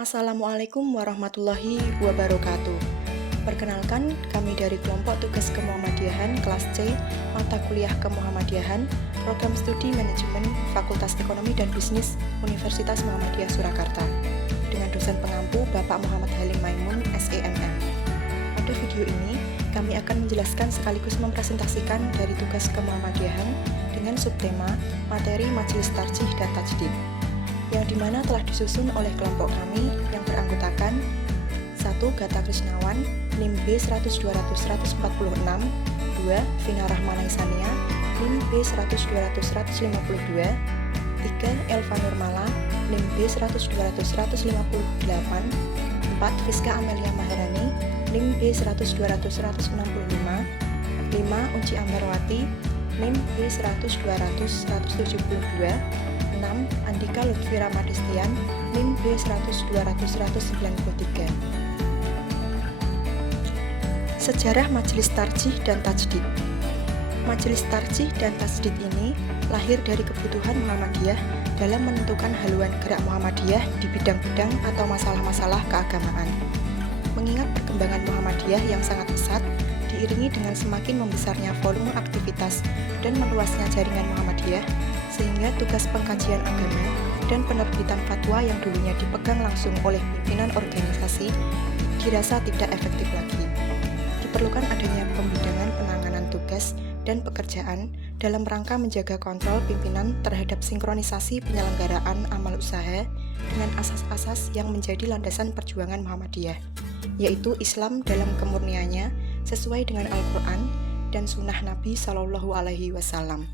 Assalamualaikum warahmatullahi wabarakatuh. Perkenalkan, kami dari kelompok tugas Kemuhammadiyahan kelas C, mata kuliah Kemuhammadiyahan, program studi manajemen Fakultas Ekonomi dan Bisnis Universitas Muhammadiyah Surakarta, dengan dosen pengampu Bapak Muhammad Halim Maimun, SEMM. Pada video ini, kami akan menjelaskan sekaligus mempresentasikan dari tugas Kemuhammadiyahan dengan subtema materi Majelis Tarjih dan Tajdid, yang dimana telah disusun oleh kelompok kami yang beranggotakan 1. Gata Krisnawan, NIM B100-200-146, 2. Vina Rahmana Isania, NIM B100-200-152, 3. Elva Nurmala, NIM B100-200-158, 4. Fiska Amelia Maharani, NIM B100-200-165, 5. Unci Ambarwati, NIM B100-200-172, 6. Andika Lutfi Ramadestian, NIM B100-200-193. Sejarah Majelis Tarjih dan Tajdid. Majelis Tarjih dan Tajdid ini lahir dari kebutuhan Muhammadiyah dalam menentukan haluan gerak Muhammadiyah di bidang-bidang atau masalah-masalah keagamaan. Mengingat perkembangan Muhammadiyah yang sangat pesat, diiringi dengan semakin membesarnya volume aktivitas dan meluasnya jaringan Muhammadiyah, sehingga tugas pengkajian agama dan penerbitan fatwa yang dulunya dipegang langsung oleh pimpinan organisasi dirasa tidak efektif lagi. Diperlukan adanya pembidangan penanganan tugas dan pekerjaan dalam rangka menjaga kontrol pimpinan terhadap sinkronisasi penyelenggaraan amal usaha dengan asas-asas yang menjadi landasan perjuangan Muhammadiyah, yaitu Islam dalam kemurniannya sesuai dengan Al-Quran dan Sunnah Nabi Shallallahu Alaihi Wasallam.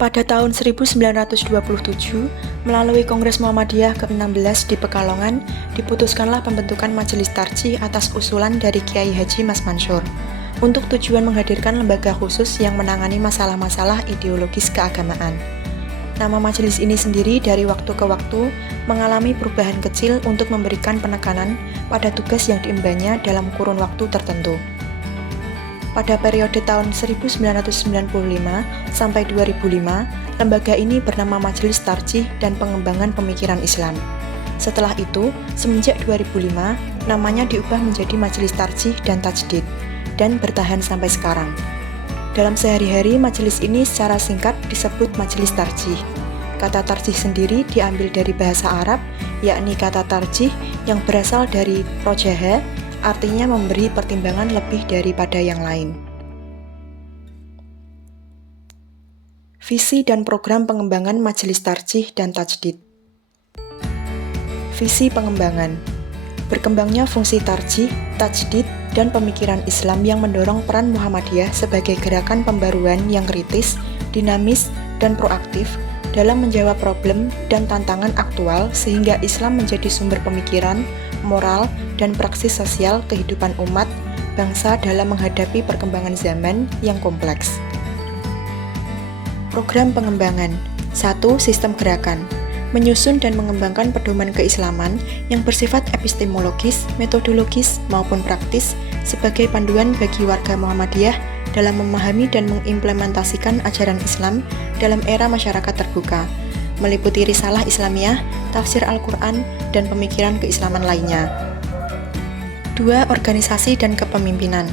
Pada tahun 1927, melalui Kongres Muhammadiyah ke-16 di Pekalongan, diputuskanlah pembentukan Majelis Tarjih atas usulan dari Kiai Haji Mas Mansur, untuk tujuan menghadirkan lembaga khusus yang menangani masalah-masalah ideologis keagamaan. Nama majelis ini sendiri dari waktu ke waktu mengalami perubahan kecil untuk memberikan penekanan pada tugas yang diembannya dalam kurun waktu tertentu. Pada periode tahun 1995 sampai 2005, lembaga ini bernama Majelis Tarjih dan Pengembangan Pemikiran Islam. Setelah itu, semenjak 2005, namanya diubah menjadi Majelis Tarjih dan Tajdid, dan bertahan sampai sekarang. Dalam sehari-hari, majelis ini secara singkat disebut Majelis Tarjih. Kata tarjih sendiri diambil dari bahasa Arab, yakni kata tarjih yang berasal dari rojaha, artinya memberi pertimbangan lebih daripada yang lain. Visi dan program pengembangan Majelis Tarjih dan Tajdid. Visi pengembangan. Berkembangnya fungsi tarjih, tajdid, dan pemikiran Islam yang mendorong peran Muhammadiyah sebagai gerakan pembaruan yang kritis, dinamis, dan proaktif dalam menjawab problem dan tantangan aktual sehingga Islam menjadi sumber pemikiran, moral, dan praksis sosial kehidupan umat, bangsa dalam menghadapi perkembangan zaman yang kompleks. Program pengembangan. 1. Sistem gerakan. Menyusun dan mengembangkan pedoman keislaman yang bersifat epistemologis, metodologis, maupun praktis sebagai panduan bagi warga Muhammadiyah dalam memahami dan mengimplementasikan ajaran Islam dalam era masyarakat terbuka, meliputi risalah Islamiyah, tafsir Al-Quran, dan pemikiran keislaman lainnya. 2. Organisasi dan kepemimpinan.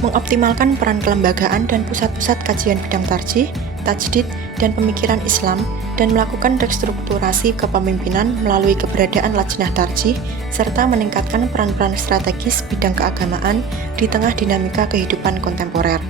Mengoptimalkan peran kelembagaan dan pusat-pusat kajian bidang tarjih, tajdid, dan pemikiran Islam, dan melakukan restrukturasi kepemimpinan melalui keberadaan lajnah tarjih, serta meningkatkan peran-peran strategis bidang keagamaan di tengah dinamika kehidupan kontemporer.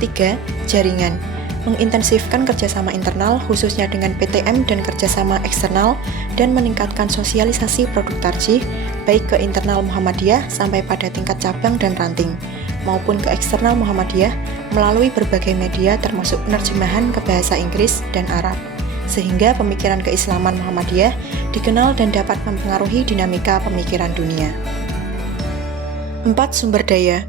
3. Jaringan. Mengintensifkan kerjasama internal khususnya dengan PTM dan kerjasama eksternal dan meningkatkan sosialisasi produk tarjih baik ke internal Muhammadiyah sampai pada tingkat cabang dan ranting maupun ke eksternal Muhammadiyah melalui berbagai media termasuk penerjemahan ke bahasa Inggris dan Arab sehingga pemikiran keislaman Muhammadiyah dikenal dan dapat mempengaruhi dinamika pemikiran dunia. 4. Sumber daya.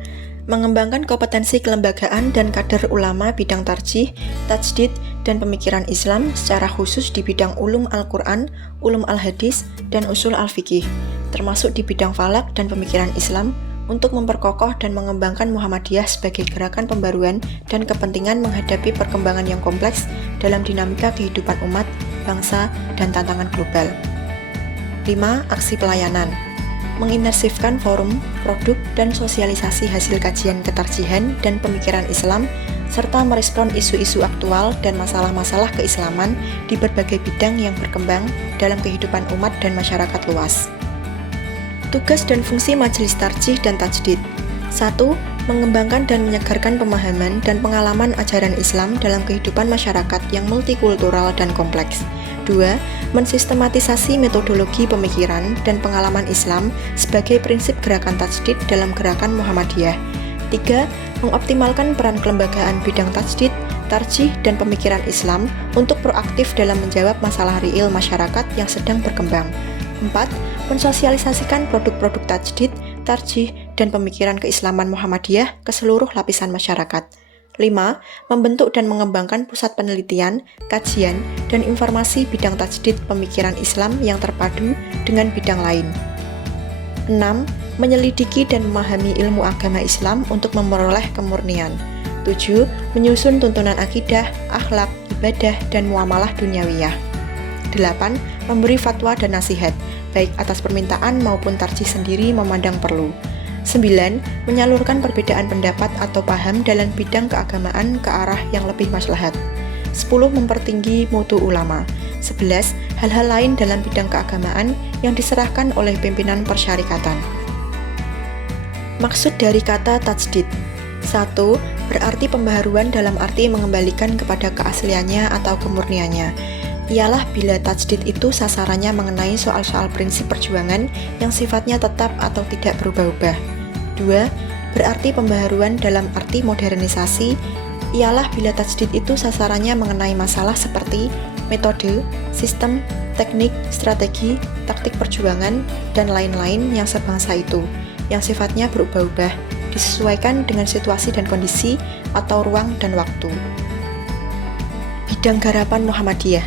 Mengembangkan kompetensi kelembagaan dan kader ulama bidang tarjih, tajdid, dan pemikiran Islam secara khusus di bidang ulum Al-Quran, ulum Al-Hadis, dan usul Al-Fiqih, termasuk di bidang falak dan pemikiran Islam, untuk memperkokoh dan mengembangkan Muhammadiyah sebagai gerakan pembaruan dan kepentingan menghadapi perkembangan yang kompleks dalam dinamika kehidupan umat, bangsa, dan tantangan global. 5. Aksi pelayanan. Mengimersifkan forum, produk, dan sosialisasi hasil kajian ketarjihan dan pemikiran Islam, serta merespon isu-isu aktual dan masalah-masalah keislaman di berbagai bidang yang berkembang dalam kehidupan umat dan masyarakat luas. Tugas dan fungsi Majelis Tarjih dan Tajdid. 1. Mengembangkan dan menyegarkan pemahaman dan pengalaman ajaran Islam dalam kehidupan masyarakat yang multikultural dan kompleks. 2. Mensistematisasi metodologi pemikiran dan pengalaman Islam sebagai prinsip gerakan tajdid dalam gerakan Muhammadiyah. 3. Mengoptimalkan peran kelembagaan bidang tajdid, tarjih, dan pemikiran Islam untuk proaktif dalam menjawab masalah real masyarakat yang sedang berkembang. 4. Mensosialisasikan produk-produk tajdid, tarjih, dan pemikiran keislaman Muhammadiyah ke seluruh lapisan masyarakat. 5. Membentuk dan mengembangkan pusat penelitian, kajian, dan informasi bidang tajdid pemikiran Islam yang terpadu dengan bidang lain. 6. Menyelidiki dan memahami ilmu agama Islam untuk memperoleh kemurnian. 7. Menyusun tuntunan akidah, akhlak, ibadah, dan muamalah duniawiyah. 8. Memberi fatwa dan nasihat, baik atas permintaan maupun tarjih sendiri memandang perlu. 9. Menyalurkan perbedaan pendapat atau paham dalam bidang keagamaan ke arah yang lebih maslahat. 10. Mempertinggi mutu ulama. 11. Hal-hal lain dalam bidang keagamaan yang diserahkan oleh pimpinan persyarikatan. Maksud dari kata tajdid. 1. Berarti pembaharuan dalam arti mengembalikan kepada keasliannya atau kemurniannya. Ialah bila tajdid itu sasarannya mengenai soal-soal prinsip perjuangan yang sifatnya tetap atau tidak berubah-ubah. 2. Berarti pembaharuan dalam arti modernisasi ialah bila tajdid itu sasarannya mengenai masalah seperti metode, sistem, teknik, strategi, taktik perjuangan, dan lain-lain yang sebangsa itu, yang sifatnya berubah-ubah, disesuaikan dengan situasi dan kondisi atau ruang dan waktu. Bidang garapan Muhammadiyah.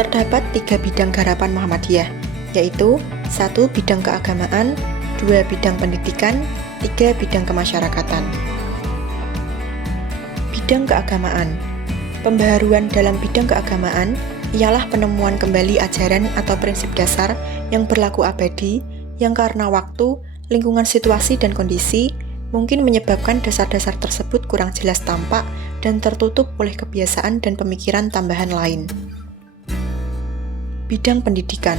Terdapat 3 bidang garapan Muhammadiyah, yaitu 1. Bidang keagamaan, 2. Bidang pendidikan, 3. Bidang kemasyarakatan. Bidang keagamaan. Pembaharuan dalam bidang keagamaan ialah penemuan kembali ajaran atau prinsip dasar yang berlaku abadi, yang karena waktu, lingkungan situasi dan kondisi, mungkin menyebabkan dasar-dasar tersebut kurang jelas tampak dan tertutup oleh kebiasaan dan pemikiran tambahan lain. Bidang pendidikan.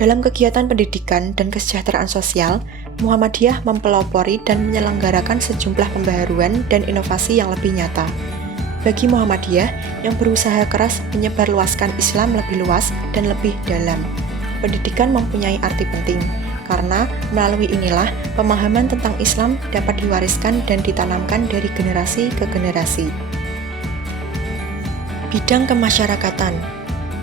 Dalam kegiatan pendidikan dan kesejahteraan sosial, Muhammadiyah mempelopori dan menyelenggarakan sejumlah pembaharuan dan inovasi yang lebih nyata. Bagi Muhammadiyah yang berusaha keras menyebarluaskan Islam lebih luas dan lebih dalam, pendidikan mempunyai arti penting, karena melalui inilah pemahaman tentang Islam dapat diwariskan dan ditanamkan dari generasi ke generasi. Bidang kemasyarakatan.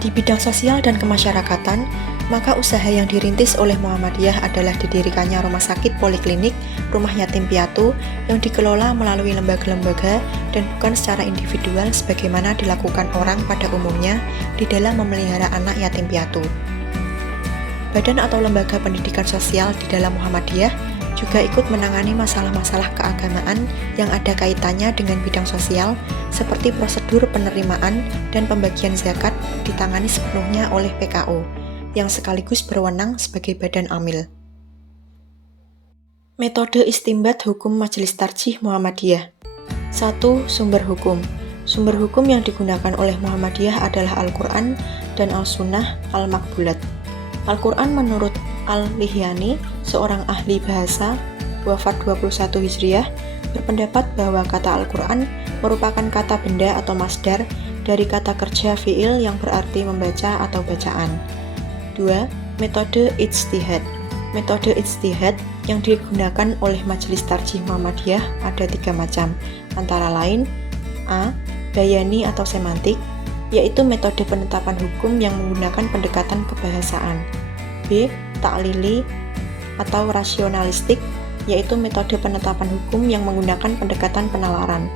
Di bidang sosial dan kemasyarakatan, maka usaha yang dirintis oleh Muhammadiyah adalah didirikannya rumah sakit poliklinik, rumah yatim piatu yang dikelola melalui lembaga-lembaga dan bukan secara individual sebagaimana dilakukan orang pada umumnya di dalam memelihara anak yatim piatu. Badan atau lembaga pendidikan sosial di dalam Muhammadiyah juga ikut menangani masalah-masalah keagamaan yang ada kaitannya dengan bidang sosial, seperti prosedur penerimaan dan pembagian zakat ditangani sepenuhnya oleh PKO, yang sekaligus berwenang sebagai badan amil. Metode istimbat hukum Majelis Tarjih Muhammadiyah. 1. Sumber hukum. Sumber hukum yang digunakan oleh Muhammadiyah adalah Al-Quran dan Al-Sunnah Al-Makbulat. Al-Quran menurut Al-Lihyani, seorang ahli bahasa, wafat 21 Hijriah, berpendapat bahwa kata Al-Quran merupakan kata benda atau masdar dari kata kerja fi'il yang berarti membaca atau bacaan. 2. Metode ijtihad. Metode ijtihad yang digunakan oleh Majelis Tarjih Muhammadiyah ada 3 macam, antara lain A. Bayani atau semantik, yaitu metode penetapan hukum yang menggunakan pendekatan kebahasaan. B. Ta'lili atau rasionalistik, yaitu metode penetapan hukum yang menggunakan pendekatan penalaran.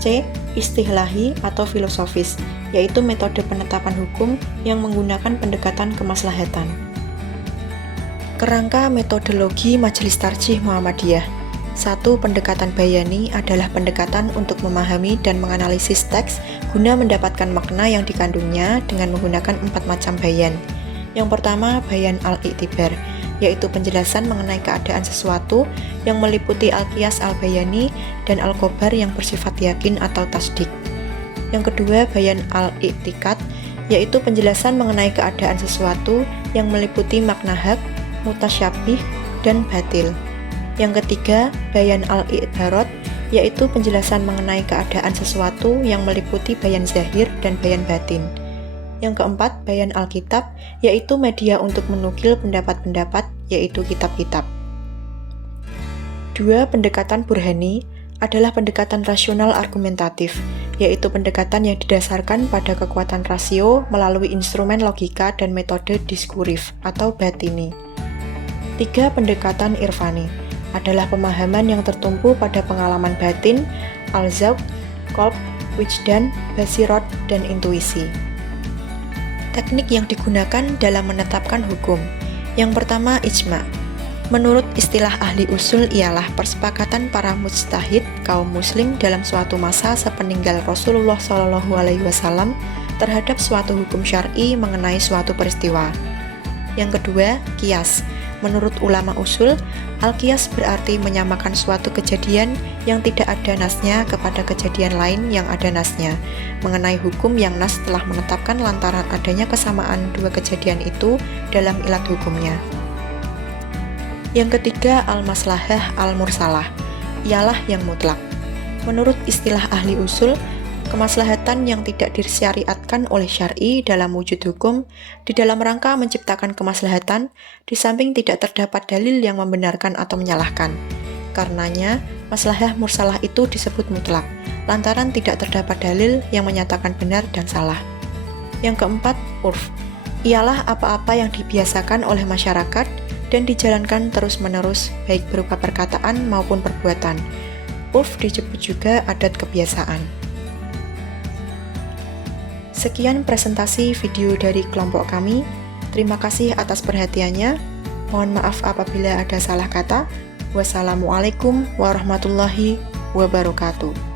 C. Istihlahi atau filosofis, yaitu metode penetapan hukum yang menggunakan pendekatan kemaslahatan. Kerangka metodologi Majelis Tarjih Muhammadiyah. 1. Pendekatan bayani adalah pendekatan untuk memahami dan menganalisis teks guna mendapatkan makna yang dikandungnya dengan menggunakan 4 macam bayan, Yang pertama, bayan al-i'tibar, yaitu penjelasan mengenai keadaan sesuatu yang meliputi al-qiyas al-bayani dan al-khobar yang bersifat yakin atau tasdik. Yang kedua, bayan al-i'tikad, yaitu penjelasan mengenai keadaan sesuatu yang meliputi makna hak, mutasyabih, dan batil. Yang ketiga, bayan al-i'barot, yaitu penjelasan mengenai keadaan sesuatu yang meliputi bayan zahir dan bayan batin. Yang keempat, bayan al-kitab, yaitu media untuk menukil pendapat-pendapat, yaitu kitab-kitab. Dua, pendekatan burhani adalah pendekatan rasional argumentatif, yaitu pendekatan yang didasarkan pada kekuatan rasio melalui instrumen logika dan metode diskurif atau batini. Tiga, pendekatan irfani adalah pemahaman yang tertumpu pada pengalaman batin, al-zawq, qalb, wijdan, basirot, dan intuisi. Teknik yang digunakan dalam menetapkan hukum. Yang pertama, ijma'. Menurut istilah ahli usul ialah persepakatan para mujtahid kaum muslim dalam suatu masa sepeninggal Rasulullah SAW terhadap suatu hukum syar'i mengenai suatu peristiwa. Yang kedua, qiyas. Menurut ulama usul, al-qiyas berarti menyamakan suatu kejadian yang tidak ada nasnya kepada kejadian lain yang ada nasnya, mengenai hukum yang nas telah menetapkan lantaran adanya kesamaan dua kejadian itu dalam ilat hukumnya. Yang ketiga, al-maslahah al-mursalah, ialah yang mutlak. Menurut istilah ahli usul, kemaslahatan yang tidak disyariatkan oleh syar'i dalam wujud hukum di dalam rangka menciptakan kemaslahatan di samping tidak terdapat dalil yang membenarkan atau menyalahkan. Karenanya, maslahah mursalah itu disebut mutlak, lantaran tidak terdapat dalil yang menyatakan benar dan salah. Yang keempat, urf, ialah apa-apa yang dibiasakan oleh masyarakat dan dijalankan terus-menerus baik berupa perkataan maupun perbuatan. Urf disebut juga adat kebiasaan. Sekian presentasi video dari kelompok kami. Terima kasih atas perhatiannya. Mohon maaf apabila ada salah kata. Wassalamualaikum warahmatullahi wabarakatuh.